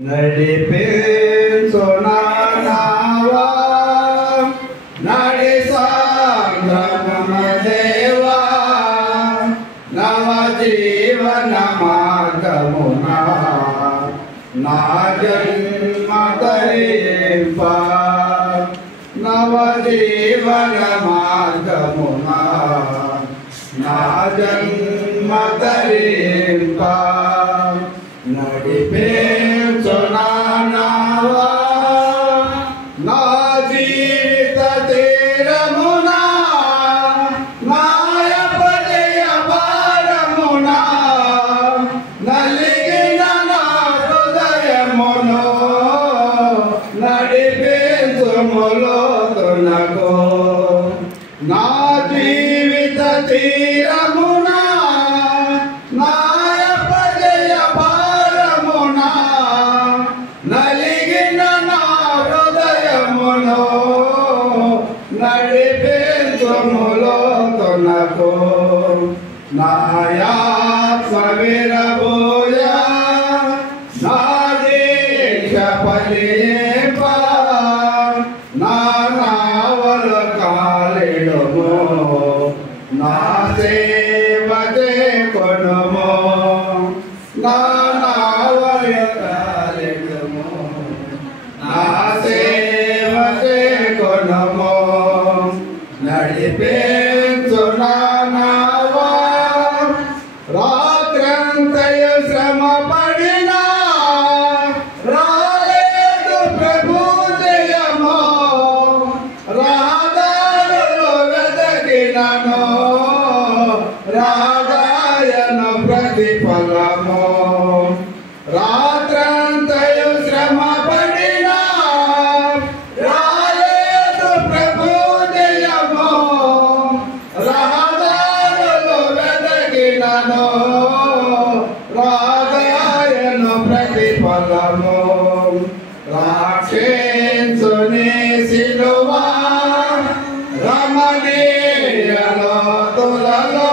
నడిపించు నా నావా నడి సాంద్రమున దేవా నవ జీవన మార్గమున నా జన్మ ధరింప నవ జీవన మార్గమున నా జన్మ ధరింప నడిపించు నా నావా నా జీవిత తీరమున మాయపదయ భారమున నలిగిన నా హృదయమును నడిపించుములోతునకు నా జీవిత తీరమున నలిగిన నా హృదయమును నడిపించుములోతునకు నాయాత్మ విరబోయా నా దీక్ష ఫలింప నా నావలు కాలిడుము నా సేవ కొనుము నా నావలు కాలిడుము నా సేవ కొనుము నడిపించు నా నావా రాత్రంతయు శ్రమ పడినా రాలేదు ప్రభు జయము రహదారులు వెదకినను రాగాయను ప్రతిఫలము రాత్రంతయు శ్రమ పడినా రాలేదు ప్రభు జయము రహదారులు వెదకినను రాగాయను ప్రతిఫలము రాక్షేంచుని సిలువా రమణీయ లోతులలో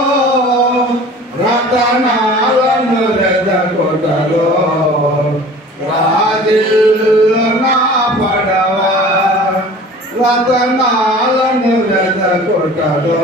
రతనాలను వెదకొటలో రాజిల్లు నా పడవ రతనాలను వెదకొటలో